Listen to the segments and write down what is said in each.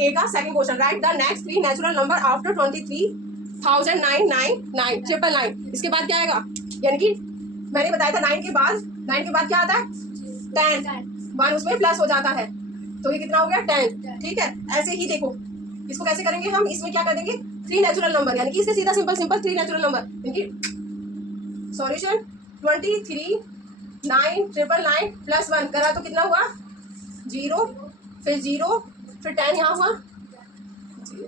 ए का second question, right the next three natural number after 23,999 इसके बाद क्या आएगा, यानी कि मैंने बताया था 9 के बाद क्या आता है 10, 1 उसमें प्लस हो जाता है, तो ये कितना हो गया 10। ठीक है, ऐसे ही देखो इसको कैसे करेंगे हम, इसमें क्या कर देंगे 3 नेचुरल नंबर, यानी कि इससे सीधा सिंपल 3 नेचुरल नंबर, यानी कि सॉल्यूशन 23,999 प्लस 1 करा तो कितना हुआ 0, फिर 0, फिर 10 यहाँ हुआ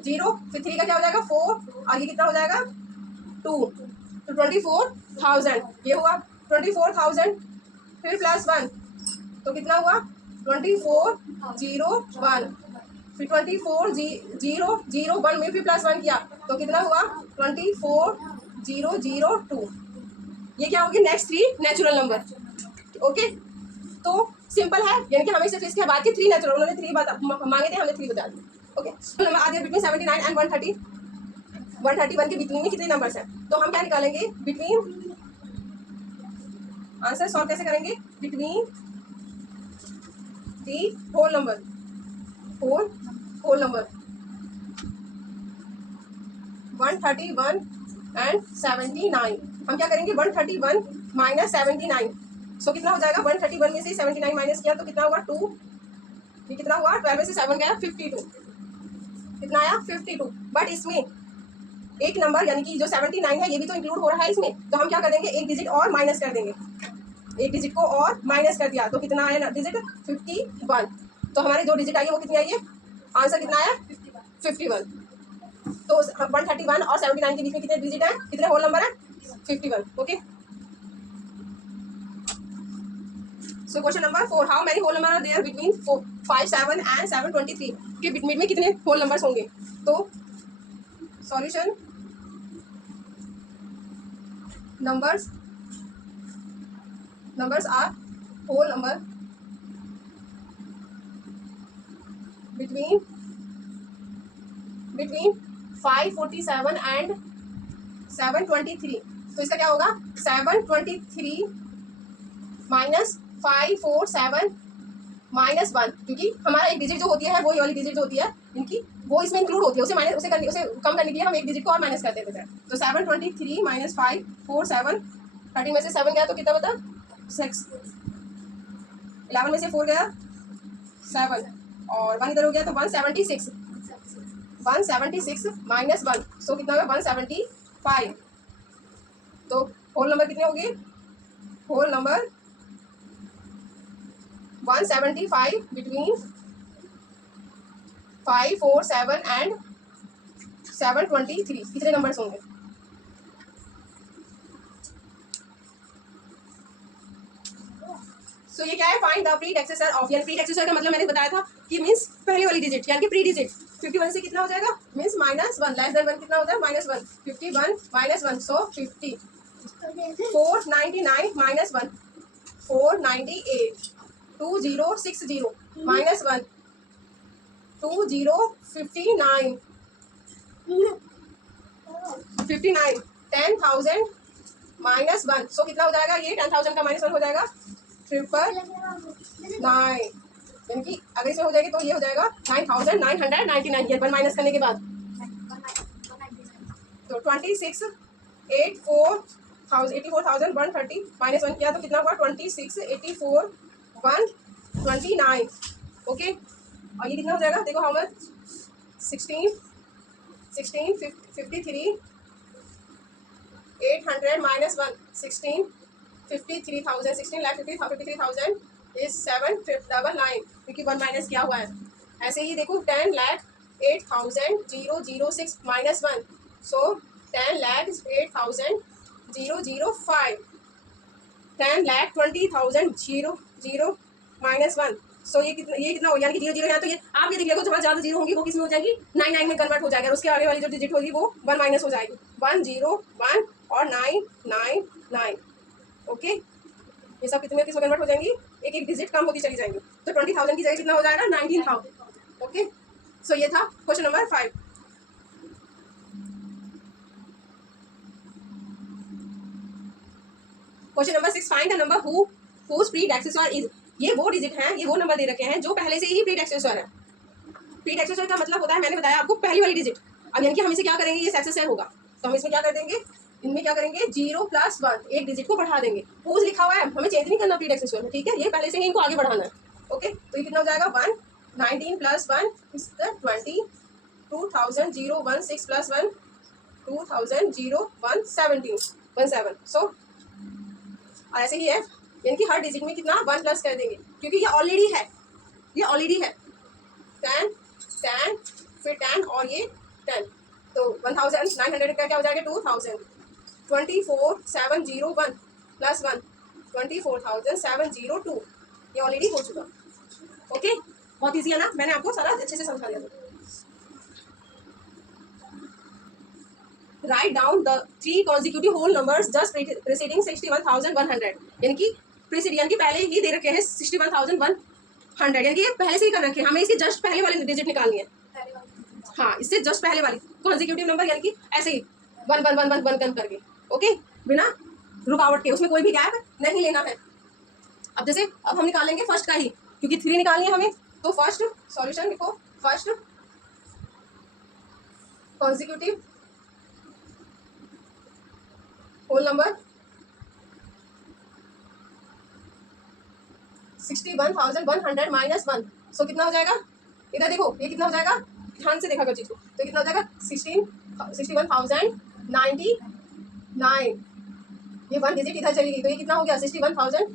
0, फिर 3 का क्या हो जाएगा 4, और ये कितना हो जाएगा 2, तो 24,000 ये हुआ 24,000, फिर प्लस 1 तो कितना हुआ 24,001, फिर 24,001 में फिर प्लस 1 किया तो कितना हुआ 24,002। ये क्या होगी नेक्स्ट 3 नेचुरल नंबर। ओके, तो सिंपल है, यानी कि हमें सिर्फ इसके बाद के 3 नेचुरल, उन्होंने 3 मांगे थे, हमने 3 बता दिए। ओके, नंबर आ गया बिटवीन 79 एंड 131 के बिटवीन में कितने नंबर्स हैं, तो हम क्या निकालेंगे बिटवीन, आंसर सॉल्व कैसे करेंगे, between the whole number 131 and 79, हम क्या करेंगे 131 माइनस 79, सो कितना हो जाएगा 131 में से 79 माइनस किया तो कितना हुआ 2, ये कितना हुआ 12 में से 7 गया 52, कितना आया 52, बट इसमें एक नंबर यानी कि जो 79 है ये भी तो इंक्लूड हो रहा है इसमें, तो हम क्या कर देंगे एक डिजिट और माइनस कर देंगे, एक डिजिट को और माइनस कर दिया तो कितना आया ना डिजिट 51, तो हमारे जो डिजिट आई है वो कितनी आई है, आंसर कितना आया 51, तो 131 और 79 के बीच में कितने डिजिट है, कितने होल नंबर है 51। Okay, so question number 4, how many whole number are there between 5, 7 and 723 के बीच में कितने होल नंबर्स होंगे, तो solution numbers are whole number between 547 and 723, तो इसका क्या होगा 723 माइनस 547 माइनस 1, क्योंकि हमारा एक डिजिट जो होती है वही वाली डिजिट जो होती है इनकी वो इसमें इंक्लूड होती है, उसे माइनस उसे कम करने के लिए हम एक डिजिट को और माइनस कर देते थे, तो 723 माइनस 547, 30 में से 7 गया तो कितना बता 6, 11 में से 4 गया 7 और 1 इधर हो गया तो 176 माइनस 1, सो कितना होगा 175, तो होल नंबर कितने होंगे, होल नंबर 175 बिटवीन 547 एंड 723 कितने नंबर्स होंगे, सो ये क्या है फाइंड द प्रीडेसेसर ऑफ, यानी प्रीडेसेसर का मतलब मैंने बताया था कि मींस पहले वाली डिजिट यानी कि प्री डिजिट 51 से कितना हो जाएगा मींस माइनस 1, लेस देन 1 कितना होता है माइनस 1, 51 माइनस 1 सो 50, 499 माइनस 1 498, 2060 माइनस 1 2059 59, 10,000 माइनस 1, सो कितना हो जाएगा ये 10,000 का माइनस 1 हो जाएगा 999, यानी कि अगर इसमें हो जाएगी तो ये हो जाएगा 9,999, ये 1 माइनस करने के बाद, तो 84,130 माइनस 1 किया तो कितना हुआ 26,84,129। ओके, और ये कितना हो जाएगा देखो हाउ मच 16 53 800 माइनस 1 16 53,000 16,53,000 इज 799, क्योंकि 1 माइनस किया हुआ है। ऐसे ही देखो 10,08,006 माइनस 1, सो 10,08,005, 10,20,000 माइनस 1, सो ये कितना हो, यानी कि 0 0 यहाँ तो ये आप ये देख लो जहाँ ज़्यादा जीरो होंगी वो किस में हो जाएगी 9 में कन्वर्ट हो जाएगा, और उसके आगे वाली जो डिजिट होगी वो 1 माइनस हो जाएगी, 1 0 1 और 9 9 9। ओके, ये सब कितने किस में कन्वर्ट हो जाएंगी, एक एक डिजिट कम होती चली जाएंगी, तो 20,000 की जगह कितना हो जाएगा 19,000। ओके, सो ये था question number 5। Question number 6, find the number whose predecessor is, ये वो डिजिट हैं, ये वो नंबर दे रखे हैं जो पहले से ही प्रीडेसेसर है। प्री एक्सरसाइज का मतलब होता है, मैंने बताया आपको, पहली वाली डिजिट। अब यानी कि हम इसे क्या करेंगे, ये सक्सेसर होगा तो हम इसमें क्या कर देंगे, इनमें क्या करेंगे 0 + 1, एक डिजिट को बढ़ा देंगे। पूज लिखा हुआ है, हमें चेंज नहीं करना प्री एक्सरसाइज में, ठीक है, ये पहले से ही इनको आगे बढ़ाना है। ओके, तो ये कितना हो जाएगा 1, 19 + 1 is the 20, 2000 0 1 6 + 1 2000 0 1 17 17। सो ऐसे ही है, यानी कि हर डिजिट में कितना 1 प्लस कर देंगे, क्योंकि ये ऑलरेडी है, ये ऑलरेडी है 10 10 फिर 10 और ये 10, तो 1900 का क्या हो जाएगा 2000, 24701 + 1 24702, ये ऑलरेडी हो चुका। ओके, बहुत ईजी है ना, मैंने आपको सारा अच्छे से समझा दिया। Write down the 3 consecutive whole numbers just preceding 61,100, यानी कि प्रीसीड यानी कि पहले ही दे रखे हैं 61,100, यानी कि ये पहले से ही कर रखे हैं, हमें इसकी जस्ट पहले वाली डिजिट निकालनी है। हाँ, इससे जस्ट पहले वाली कॉन्जिक्यूटिव नंबर, यानी कि ऐसे ही 1 1 1 1 1 करके, ओके, बिना रुकावट के, उसमें कोई भी गैप नहीं लेना है। अब जैसे अब हम निकालेंगे फर्स्ट का ही, क्योंकि 3 निकालनी है हमें, तो फर्स्ट सॉल्यूशन लिखो, फर्स्ट कॉन्जिक्यूटिव होल नंबर 61,100 - 1, सो कितना हो जाएगा, इधर देखो ये कितना हो जाएगा, ध्यान से देखा कर चीज को, तो कितना हो जाएगा 61,099, ये 1 डिजिट इधर चली गई, तो ये कितना हो गया 61,000।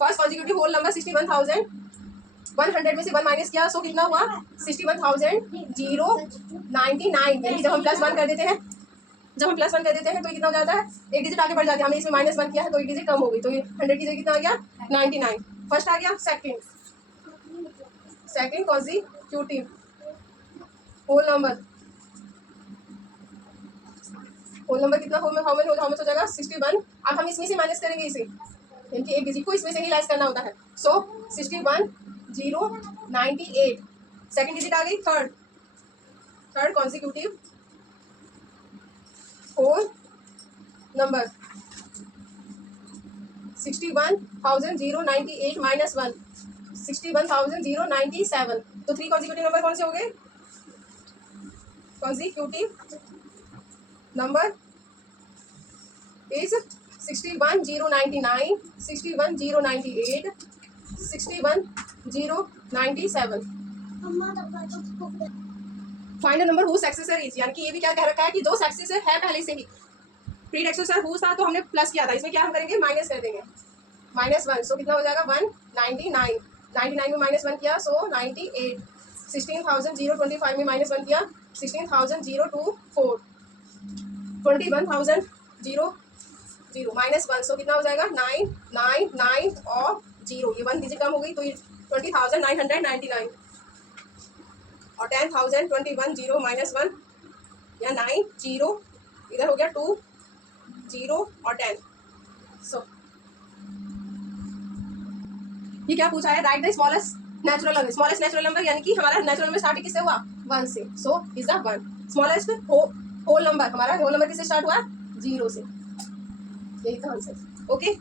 फर्स्ट कॉन्जिक्यूटिव होल नंबर 61,100 में से 1 माइनस किया, सो कितना हुआ 61,099, यानी जब हम +1 कर देते हैं, जब हम +1 कर देते हैं तो कितना हो जाता है, एक डिजिट आगे बढ़ जाती है, हमने इसमें -1 किया है तो एक डिजिट कम हो गई, तो ये 100 की जगह कितना आ गया 99। फर्स्ट आ गया, सेकंड कॉन्जिक्यूटिव होल नंबर कितना हाउ मच हो जाएगा 61। अब हम इसमें से माइनस करेंगे इसे, यानी कि एक डिजिट को इसमें से ही लेस करना होता है, सो 61,098, सेकंड डिजिट आ गई, थर्ड कॉन्जिक्यूटिव होल नंबर 61,098 - 1 61,097, तो 3 कॉन्जिक्यूटिव नंबर कौन से हो गए, consecutive number is 61,099 61,098 61,097। Final number who successor is, यानी कि ये भी क्या कह रखा है कि जो सक्सेसर है पहले से ही, प्री एक्सरसाइज हु था तो हमने प्लस किया था, इसमें क्या हम करेंगे माइनस कर देंगे, -1, सो कितना हो जाएगा 199, 99 में -1 किया सो 98, 16,025 में -1 किया 16,024, 21,000 -1, सो कितना हो जाएगा 9 9 9 और 0, ये 1 डिजिट कम हो गई, तो ये 20,999 और 10,021 0 -1 या 9 0, इधर हो गया 2 0 और 10। सो ये क्या पूछा है, right the smallest natural number, यानी कि हमारा नेचुरल नंबर स्टार्ट किससे हुआ 1 से, so is the 1। Smallest whole number, हमारा होल नंबर किससे स्टार्ट हुआ 0 से, यही था आंसर। ओके।